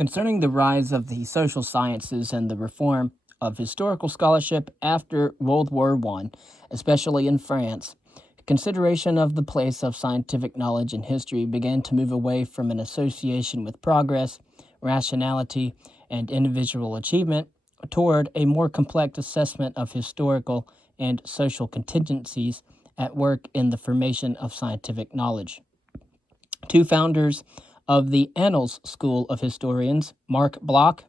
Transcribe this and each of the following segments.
concerning the rise of the social sciences and the reform of historical scholarship after World War I, especially in France. Consideration of the place of scientific knowledge in history began to move away from an association with progress, rationality, and individual achievement toward a more complex assessment of historical and social contingencies at work in the formation of scientific knowledge. Two founders of the Annals School of Historians, Marc Bloch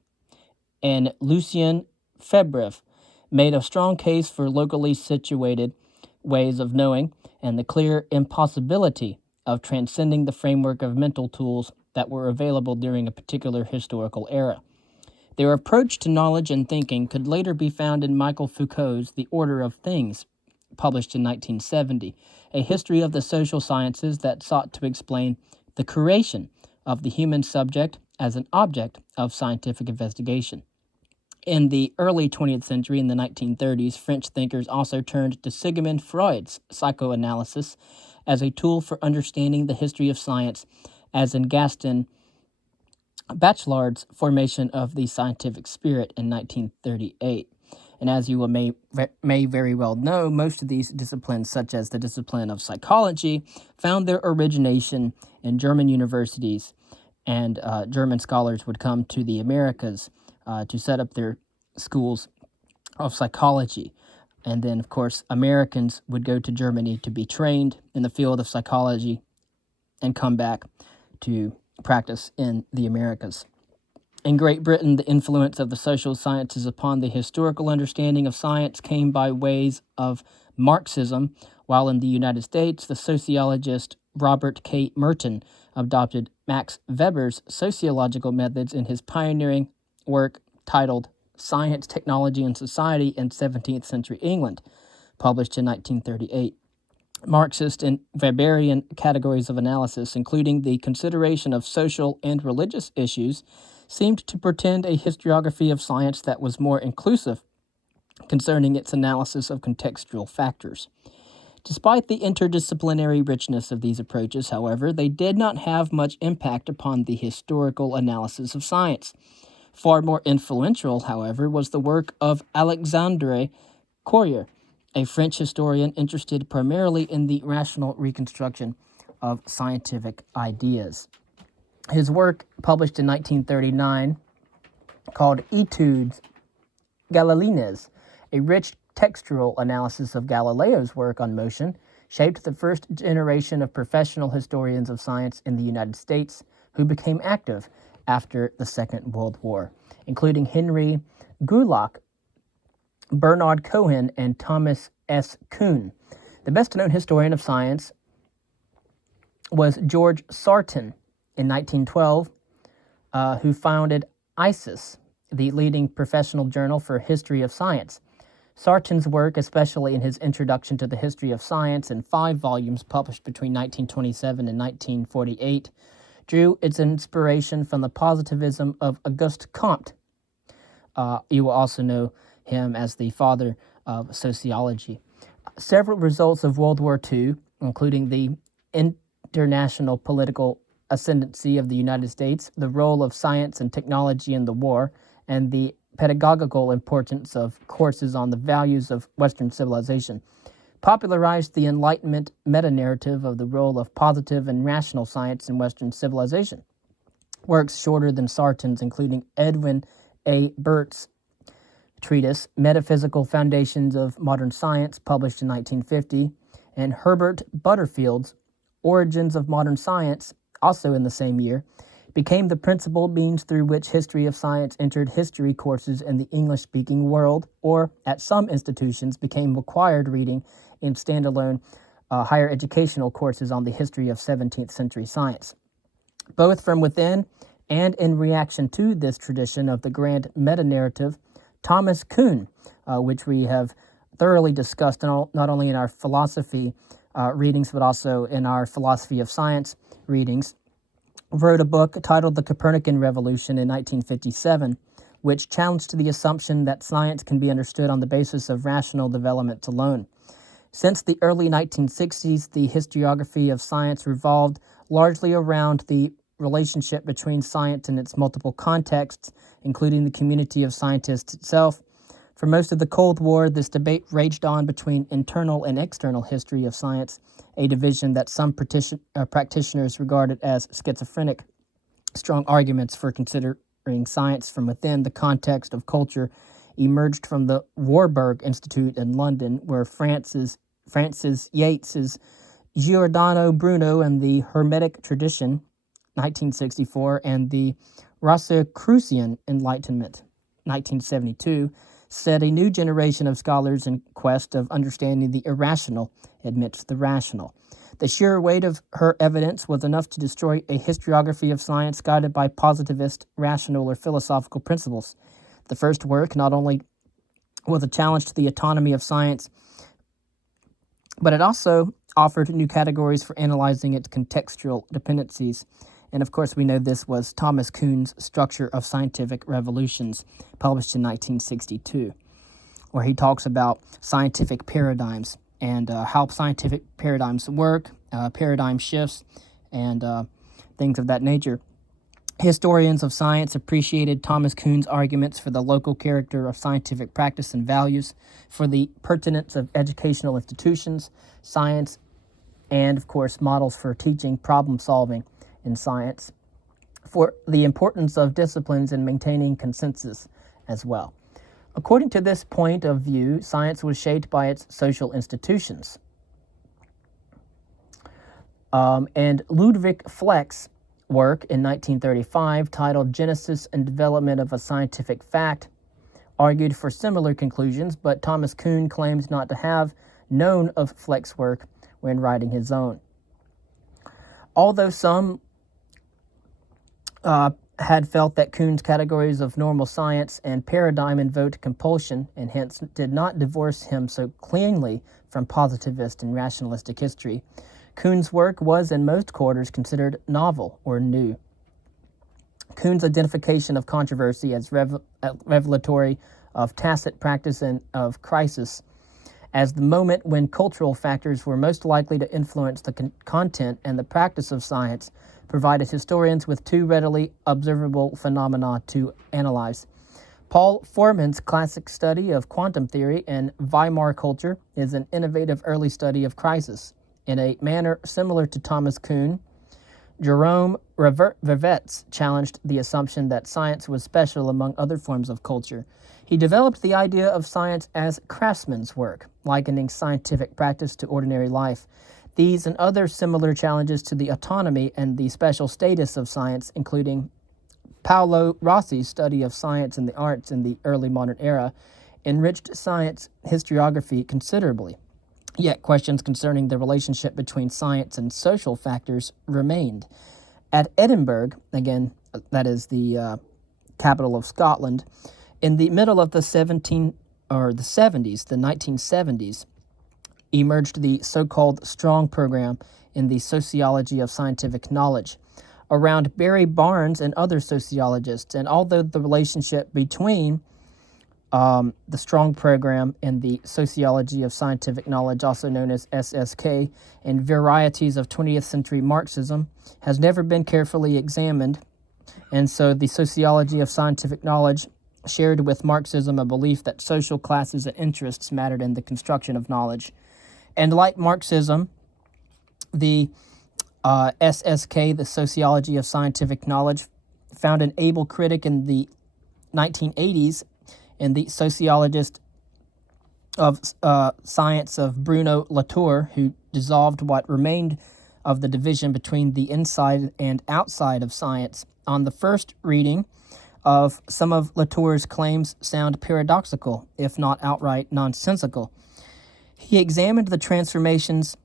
and Lucien Febvre, made a strong case for locally situated ways of knowing and the clear impossibility of transcending the framework of mental tools that were available during a particular historical era. Their approach to knowledge and thinking could later be found in Michel Foucault's The Order of Things, published in 1970, a history of the social sciences that sought to explain the creation of the human subject as an object of scientific investigation. In the early 20th century, in the 1930s, French thinkers also turned to Sigmund Freud's psychoanalysis as a tool for understanding the history of science, as in Gaston Bachelard's formation of the scientific spirit in 1938. And as you may very well know, most of these disciplines, such as the discipline of psychology, found their origination in German universities, and German scholars would come to the Americas to set up their schools of psychology. And then, of course, Americans would go to Germany to be trained in the field of psychology and come back to practice in the Americas. In Great Britain, the influence of the social sciences upon the historical understanding of science came by ways of Marxism, while in the United States, the sociologist Robert K. Merton adopted Max Weber's sociological methods in his pioneering work titled Science, Technology, and Society in 17th Century England, published in 1938. Marxist and Weberian categories of analysis, including the consideration of social and religious issues, seemed to pretend a historiography of science that was more inclusive concerning its analysis of contextual factors. Despite the interdisciplinary richness of these approaches, however, they did not have much impact upon the historical analysis of science. Far more influential, however, was the work of Alexandre Courier, a French historian interested primarily in the rational reconstruction of scientific ideas. His work, published in 1939, called Etudes Galiléennes, a rich textual analysis of Galileo's work on motion, shaped the first generation of professional historians of science in the United States who became active after the Second World War, including Henry Gulick, Bernard Cohen, and Thomas S. Kuhn. The best-known historian of science was George Sarton in 1912, who founded ISIS, the leading professional journal for history of science. Sarton's work, especially in his Introduction to the History of Science in 5 volumes published between 1927 and 1948, drew its inspiration from the positivism of Auguste Comte. You will also know him as the father of sociology. Several results of World War II, including the international political ascendancy of the United States, the role of science and technology in the war, and the pedagogical importance of courses on the values of Western civilization, popularized the Enlightenment meta-narrative of the role of positive and rational science in Western civilization. Works shorter than Sarton's, including Edwin A. Burt's treatise, Metaphysical Foundations of Modern Science, published in 1950, and Herbert Butterfield's Origins of Modern Science, also in the same year, became the principal means through which history of science entered history courses in the English-speaking world, or, at some institutions, became required reading in standalone higher educational courses on the history of 17th century science. Both from within and in reaction to this tradition of the grand meta-narrative, Thomas Kuhn, which we have thoroughly discussed not only in our philosophy readings, but also in our philosophy of science readings, wrote a book titled The Copernican Revolution in 1957, which challenged the assumption that science can be understood on the basis of rational development alone. Since the early 1960s, the historiography of science revolved largely around the relationship between science and its multiple contexts, including the community of scientists itself. For most of the Cold War, this debate raged on between internal and external history of science, a division that some practitioners regarded as schizophrenic. Strong arguments for considering science from within the context of culture emerged from the Warburg Institute in London, where Francis Yates's Giordano Bruno and the Hermetic Tradition, 1964, and the Rosicrucian Enlightenment, 1972, set a new generation of scholars in quest of understanding the irrational amidst the rational. The sheer weight of her evidence was enough to destroy a historiography of science guided by positivist, rational, or philosophical principles. The first work not only was a challenge to the autonomy of science, but it also offered new categories for analyzing its contextual dependencies. And of course, we know this was Thomas Kuhn's Structure of Scientific Revolutions, published in 1962, where he talks about scientific paradigms and how scientific paradigms work, paradigm shifts, and things of that nature. Historians of science appreciated Thomas Kuhn's arguments for the local character of scientific practice and values, for the pertinence of educational institutions, science, and, of course, models for teaching problem solving in science, for the importance of disciplines in maintaining consensus as well. According to this point of view, science was shaped by its social institutions. And Ludwig Fleck's work in 1935, titled Genesis and Development of a Scientific Fact, argued for similar conclusions, but Thomas Kuhn claimed not to have known of Fleck's work when writing his own. Although some had felt that Kuhn's categories of normal science and paradigm invoked compulsion and hence did not divorce him so cleanly from positivist and rationalistic history, Kuhn's work was in most quarters considered novel or new. Kuhn's identification of controversy as revelatory of tacit practice and of crisis as the moment when cultural factors were most likely to influence the content and the practice of science provided historians with two readily observable phenomena to analyze. Paul Forman's classic study of quantum theory and Weimar culture is an innovative early study of crisis. In a manner similar to Thomas Kuhn, Jerome Vervetz challenged the assumption that science was special among other forms of culture. He developed the idea of science as craftsman's work, likening scientific practice to ordinary life. These and other similar challenges to the autonomy and the special status of science, including Paolo Rossi's study of science and the arts in the early modern era, enriched science historiography considerably. Yet questions concerning the relationship between science and social factors remained. At Edinburgh, again, that is the capital of Scotland, in the middle of the 1970s, emerged the so-called Strong Program in the sociology of scientific knowledge, around Barry Barnes and other sociologists. And although the relationship between the Strong Program and the sociology of scientific knowledge, also known as SSK, and varieties of 20th century Marxism, has never been carefully examined, and so the sociology of scientific knowledge shared with Marxism a belief that social classes and interests mattered in the construction of knowledge. And like Marxism, the SSK, the sociology of scientific knowledge, found an able critic in the 1980s in the sociologist of science of Bruno Latour, who dissolved what remained of the division between the inside and outside of science. On the first reading of some of Latour's claims sound paradoxical, if not outright nonsensical. He examined the transformations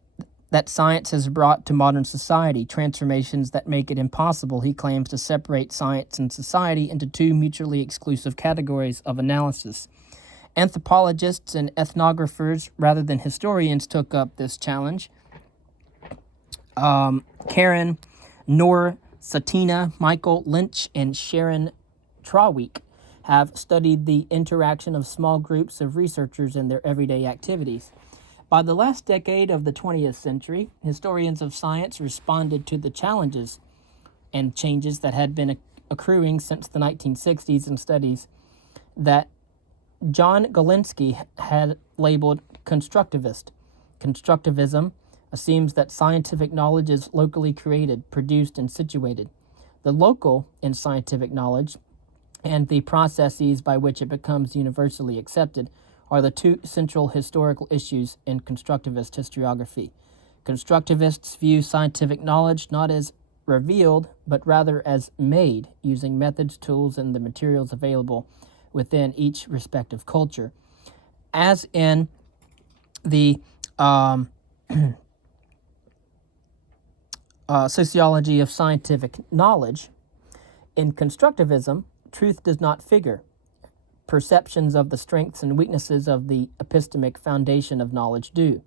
that science has brought to modern society, transformations that make it impossible, he claims, to separate science and society into two mutually exclusive categories of analysis. Anthropologists and ethnographers, rather than historians, took up this challenge. Karen Noor Satina, Michael Lynch, and Sharon Traweek have studied the interaction of small groups of researchers in their everyday activities. By the last decade of the 20th century, historians of science responded to the challenges and changes that had been accruing since the 1960s in studies that John Galinsky had labeled constructivist. Constructivism assumes that scientific knowledge is locally created, produced, and situated. The local in scientific knowledge and the processes by which it becomes universally accepted are the two central historical issues in constructivist historiography. Constructivists view scientific knowledge not as revealed, but rather as made, using methods, tools, and the materials available within each respective culture. As in the sociology of scientific knowledge, in constructivism, truth does not figure. Perceptions of the strengths and weaknesses of the epistemic foundation of knowledge do.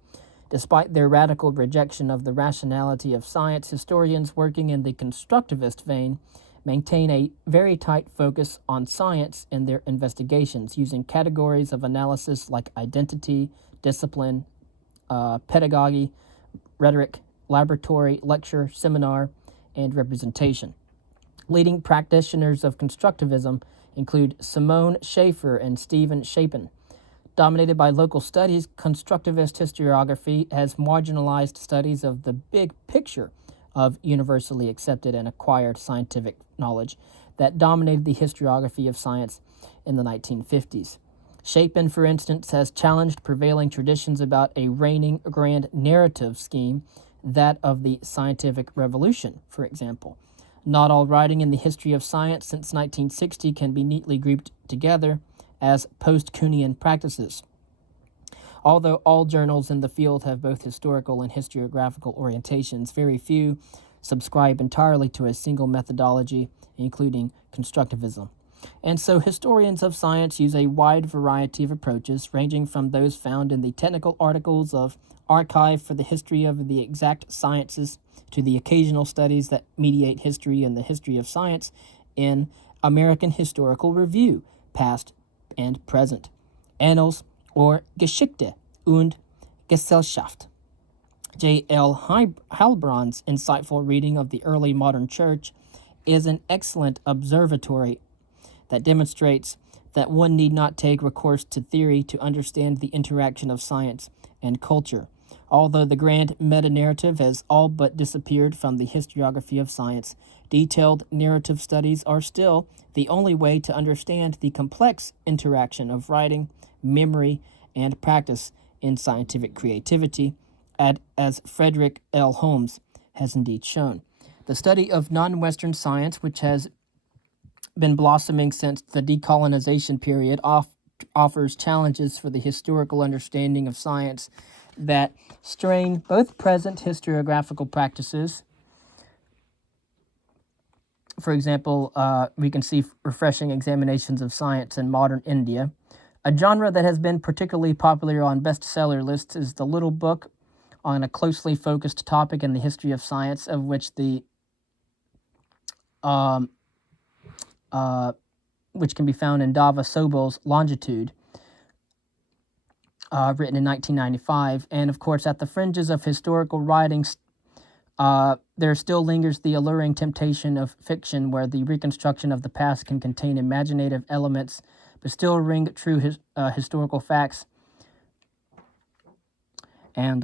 Despite their radical rejection of the rationality of science, historians working in the constructivist vein maintain a very tight focus on science in their investigations, using categories of analysis like identity, discipline, pedagogy, rhetoric, laboratory, lecture, seminar, and representation. Leading practitioners of constructivism include Simone Schaefer and Stephen Shapin. Dominated by local studies, constructivist historiography has marginalized studies of the big picture of universally accepted and acquired scientific knowledge that dominated the historiography of science in the 1950s. Shapin, for instance, has challenged prevailing traditions about a reigning grand narrative scheme, that of the scientific revolution, for example. Not all writing in the history of science since 1960 can be neatly grouped together as post-Kuhnian practices. Although all journals in the field have both historical and historiographical orientations, very few subscribe entirely to a single methodology, including constructivism. And so historians of science use a wide variety of approaches, ranging from those found in the technical articles of Archive for the History of the Exact Sciences to the occasional studies that mediate history and the history of science in American Historical Review, past and present, Annals or Geschichte und Gesellschaft. J.L. Heilbronn's insightful reading of the early modern church is an excellent observatory that demonstrates that one need not take recourse to theory to understand the interaction of science and culture. Although the grand meta-narrative has all but disappeared from the historiography of science, detailed narrative studies are still the only way to understand the complex interaction of writing, memory, and practice in scientific creativity, as Frederick L. Holmes has indeed shown. The study of non-Western science, which has been blossoming since the decolonization period, offers challenges for the historical understanding of science that strain both present historiographical practices. For example, we can see refreshing examinations of science in modern India. A genre that has been particularly popular on bestseller lists is the little book on a closely focused topic in the history of science, of which which can be found in Dava Sobel's Longitude, written in 1995. And of course, at the fringes of historical writings, there still lingers the alluring temptation of fiction, where the reconstruction of the past can contain imaginative elements, but still ring true historical facts. And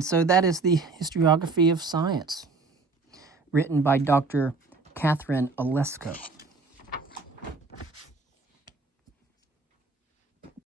so that is the historiography of science, written by Dr. Catherine Oleska.